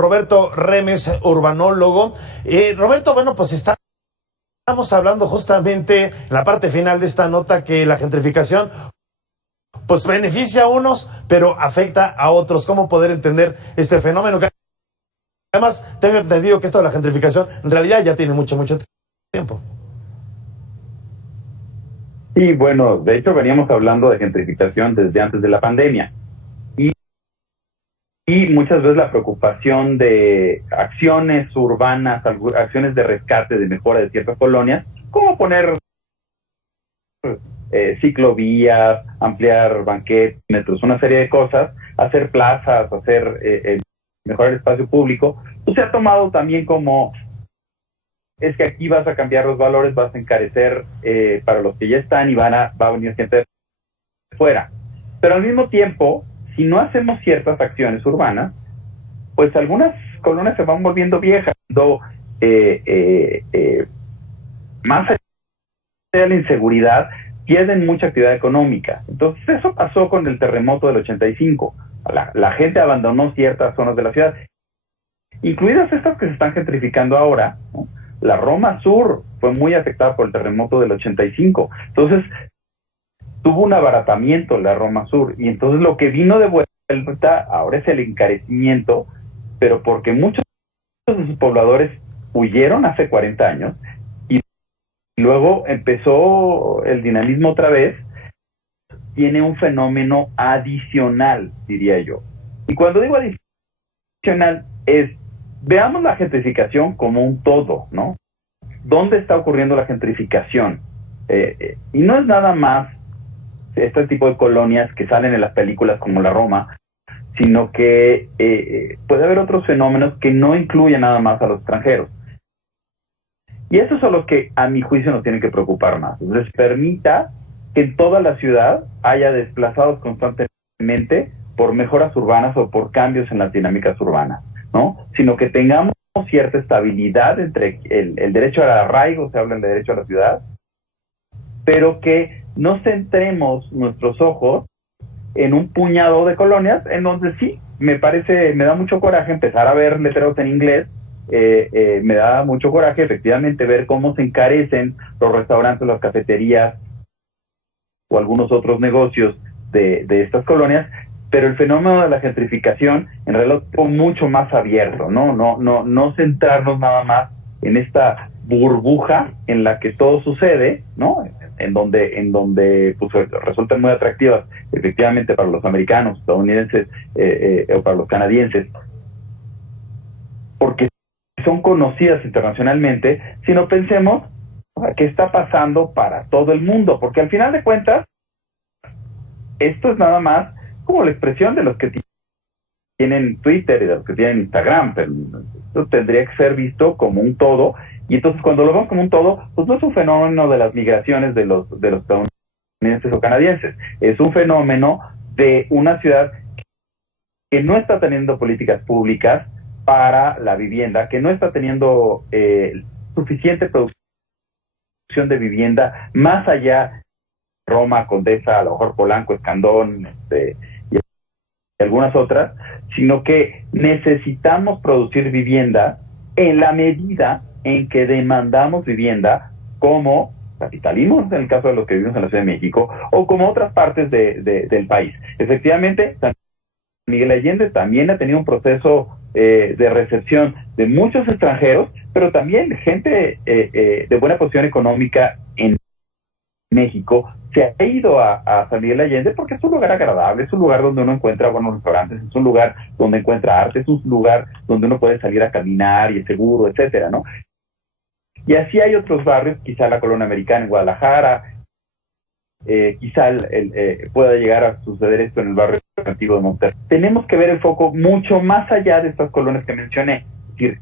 Roberto Remes, urbanólogo. Roberto, bueno, pues estamos hablando justamente en la parte final de esta nota que la gentrificación pues beneficia a unos, pero afecta a otros. ¿Cómo poder entender este fenómeno? Que además, tengo entendido que esto de la gentrificación en realidad ya tiene mucho tiempo. Sí, bueno, de hecho veníamos hablando de gentrificación desde antes de la pandemia. Y muchas veces la preocupación de acciones urbanas, acciones de rescate, de mejora de ciertas colonias, como poner ciclovías, ampliar banquetes, una serie de cosas, hacer plazas, mejorar el espacio público, pues se ha tomado también como es que aquí vas a cambiar los valores, vas a encarecer para los que ya están y va a venir gente de fuera. Pero al mismo tiempo, si no hacemos ciertas acciones urbanas, pues algunas colonias se van volviendo viejas, más allá de la inseguridad, pierden mucha actividad económica. Entonces eso pasó con el terremoto del 85. La gente abandonó ciertas zonas de la ciudad, incluidas estas que se están gentrificando ahora, ¿no? La Roma Sur fue muy afectada por el terremoto del 85. Entonces tuvo un abaratamiento la Roma Sur, y entonces lo que vino de vuelta ahora es el encarecimiento, pero porque muchos de sus pobladores huyeron hace 40 años y luego empezó el dinamismo otra vez. Tiene un fenómeno adicional, diría yo. Y cuando digo adicional veamos la gentrificación como un todo, ¿no? ¿Dónde está ocurriendo la gentrificación? Y no es nada más este tipo de colonias que salen en las películas como la Roma, sino que puede haber otros fenómenos que no incluyen nada más a los extranjeros. Y esos son los que, a mi juicio, nos tienen que preocupar más. Entonces, permita que en toda la ciudad haya desplazados constantemente por mejoras urbanas o por cambios en las dinámicas urbanas, ¿no? Sino que tengamos cierta estabilidad entre el derecho al arraigo, se habla del derecho a la ciudad, pero que no centremos nuestros ojos en un puñado de colonias en donde sí, me da mucho coraje empezar a ver letreros en inglés, me da mucho coraje efectivamente ver cómo se encarecen los restaurantes, las cafeterías o algunos otros negocios de estas colonias, pero el fenómeno de la gentrificación en realidad es mucho más abierto, no centrarnos nada más en esta burbuja en la que todo sucede, ¿no? En donde pues resultan muy atractivas efectivamente para los americanos, estadounidenses o para los canadienses, porque son conocidas internacionalmente, sino pensemos qué está pasando para todo el mundo, porque al final de cuentas esto es nada más como la expresión de los que tienen Twitter y de los que tienen Instagram, pero esto tendría que ser visto como un todo. Y entonces cuando lo vemos como un todo, pues no es un fenómeno de las migraciones de los estadounidenses o canadienses, es un fenómeno de una ciudad que no está teniendo políticas públicas para la vivienda, que no está teniendo suficiente producción de vivienda, más allá de Roma, Condesa, a lo mejor Polanco, Escandón, y algunas otras, sino que necesitamos producir vivienda en la medida en que demandamos vivienda como capitalinos, en el caso de los que vivimos en la Ciudad de México, o como otras partes del país. Efectivamente, San Miguel Allende también ha tenido un proceso de recepción de muchos extranjeros, pero también gente de buena posición económica en México se ha ido a San Miguel Allende porque es un lugar agradable, es un lugar donde uno encuentra buenos restaurantes, es un lugar donde encuentra arte, es un lugar donde uno puede salir a caminar y es seguro, etcétera, ¿no? Y así hay otros barrios, quizá la Colonia Americana en Guadalajara, quizá pueda llegar a suceder esto en el barrio antiguo de Monterrey. Tenemos que ver el foco mucho más allá de estas colonias que mencioné, es decir,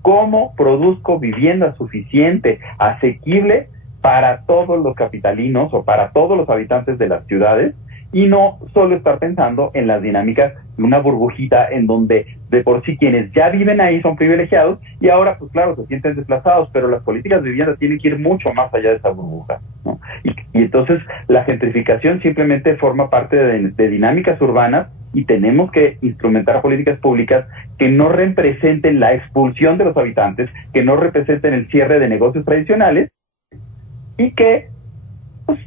cómo produzco vivienda suficiente, asequible para todos los capitalinos o para todos los habitantes de las ciudades, y no solo estar pensando en las dinámicas de una burbujita en donde de por sí quienes ya viven ahí son privilegiados y ahora pues claro se sienten desplazados, pero las políticas de vivienda tienen que ir mucho más allá de esa burbuja, ¿no? Y entonces la gentrificación simplemente forma parte de dinámicas urbanas y tenemos que instrumentar políticas públicas que no representen la expulsión de los habitantes, que no representen el cierre de negocios tradicionales y que pues,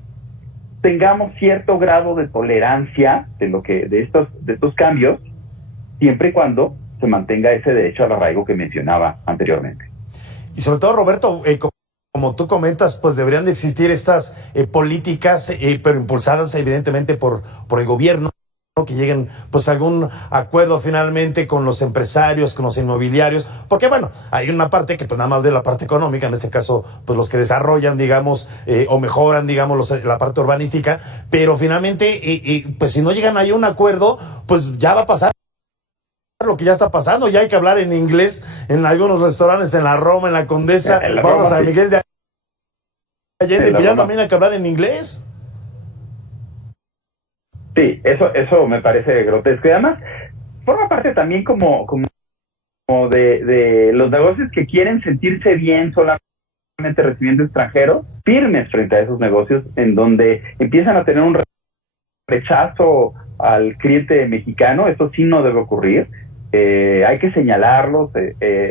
tengamos cierto grado de tolerancia de estos cambios, siempre y cuando se mantenga ese derecho al arraigo que mencionaba anteriormente. Y sobre todo, Roberto, como tú comentas, pues deberían de existir estas políticas, pero impulsadas evidentemente por el gobierno, ¿no? Que lleguen pues a algún acuerdo finalmente con los empresarios, con los inmobiliarios, porque bueno, hay una parte que pues nada más ve la parte económica, en este caso pues los que desarrollan, digamos, o mejoran, digamos, la parte urbanística, pero finalmente pues si no llegan ahí a un acuerdo, pues ya va a pasar lo que ya está pasando, ya hay que hablar en inglés en algunos restaurantes, en la Roma, en la Condesa, vamos a Miguel de Allende, pues ya también hay que hablar en inglés. Sí, eso me parece grotesco. Y además, forma parte también como de los negocios que quieren sentirse bien solamente recibiendo extranjeros, firmes frente a esos negocios, en donde empiezan a tener un rechazo al cliente mexicano. Eso sí no debe ocurrir. Hay que señalarlos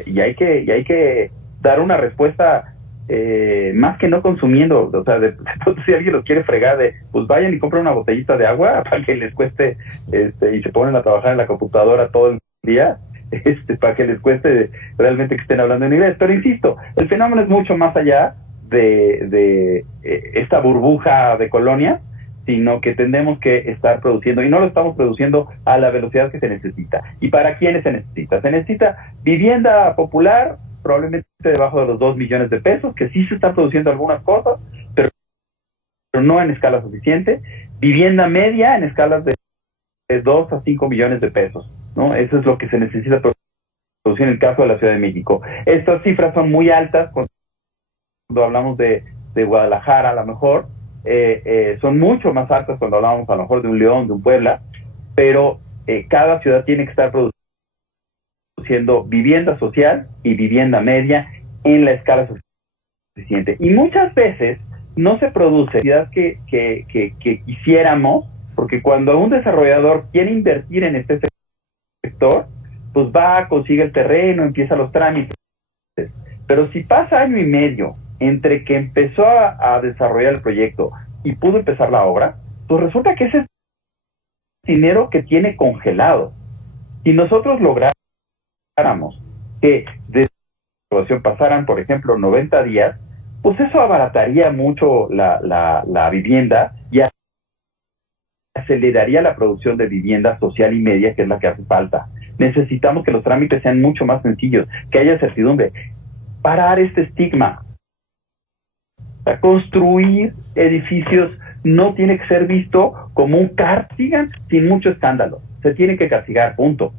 y hay que dar una respuesta más que no consumiendo, o sea, si alguien los quiere fregar, pues vayan y compren una botellita de agua para que les cueste, y se ponen a trabajar en la computadora todo el día, para que les cueste realmente que estén hablando en inglés. Pero insisto, el fenómeno es mucho más allá de esta burbuja de colonia, sino que tenemos que estar produciendo, y no lo estamos produciendo a la velocidad que se necesita. ¿Y para quiénes se necesita? Se necesita vivienda popular, probablemente debajo de los 2 millones de pesos, que sí se están produciendo algunas cosas, pero no en escala suficiente. Vivienda media en escalas de 2 a 5 millones de pesos, ¿no? Eso es lo que se necesita producir en el caso de la Ciudad de México. Estas cifras son muy altas cuando hablamos de Guadalajara, a lo mejor, son mucho más altas cuando hablamos a lo mejor de un León, de un Puebla, pero cada ciudad tiene que estar produciendo vivienda social y vivienda media en la escala suficiente. Y muchas veces no se produce la cantidad que quisiéramos, porque cuando un desarrollador quiere invertir en este sector, pues va, consigue el terreno, empieza los trámites. Pero si pasa año y medio entre que empezó a desarrollar el proyecto y pudo empezar la obra, pues resulta que ese es dinero que tiene congelado. Si nosotros lográramos que de aprobación pasaran, por ejemplo, 90 días, pues eso abarataría mucho la vivienda y aceleraría la producción de vivienda social y media, que es la que hace falta. Necesitamos que los trámites sean mucho más sencillos, que haya certidumbre, parar este estigma. Construir edificios no tiene que ser visto como un castigo sin mucho escándalo. Se tiene que castigar, punto.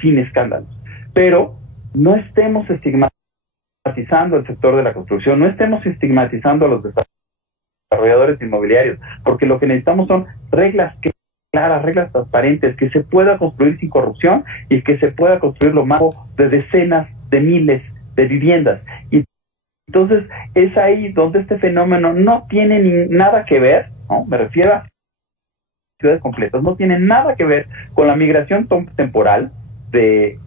Sin escándalos. Pero no estemos estigmatizando el sector de la construcción, no estemos estigmatizando a los desarrolladores inmobiliarios, porque lo que necesitamos son reglas claras, reglas transparentes, que se pueda construir sin corrupción y que se pueda construir lo más de decenas de miles de viviendas. Y entonces es ahí donde este fenómeno no tiene nada que ver, ¿no? Me refiero a ciudades completas, no tiene nada que ver con la migración temporal de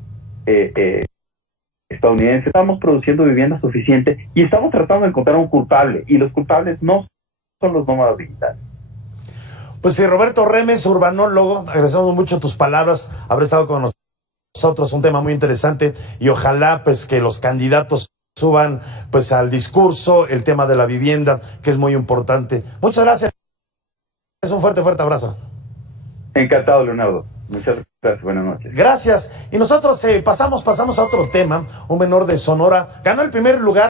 estadounidenses. Estamos produciendo vivienda suficiente y estamos tratando de encontrar un culpable, y los culpables no son los nómadas digitales. Pues sí, Roberto Remes, urbanólogo, agradecemos mucho tus palabras, haber estado con nosotros, un tema muy interesante, y ojalá pues que los candidatos suban pues al discurso el tema de la vivienda, que es muy importante. Muchas gracias, un fuerte abrazo. Encantado, Leonardo. Muchas gracias, buenas noches. Gracias. Y nosotros pasamos a otro tema. Un menor de Sonora ganó el primer lugar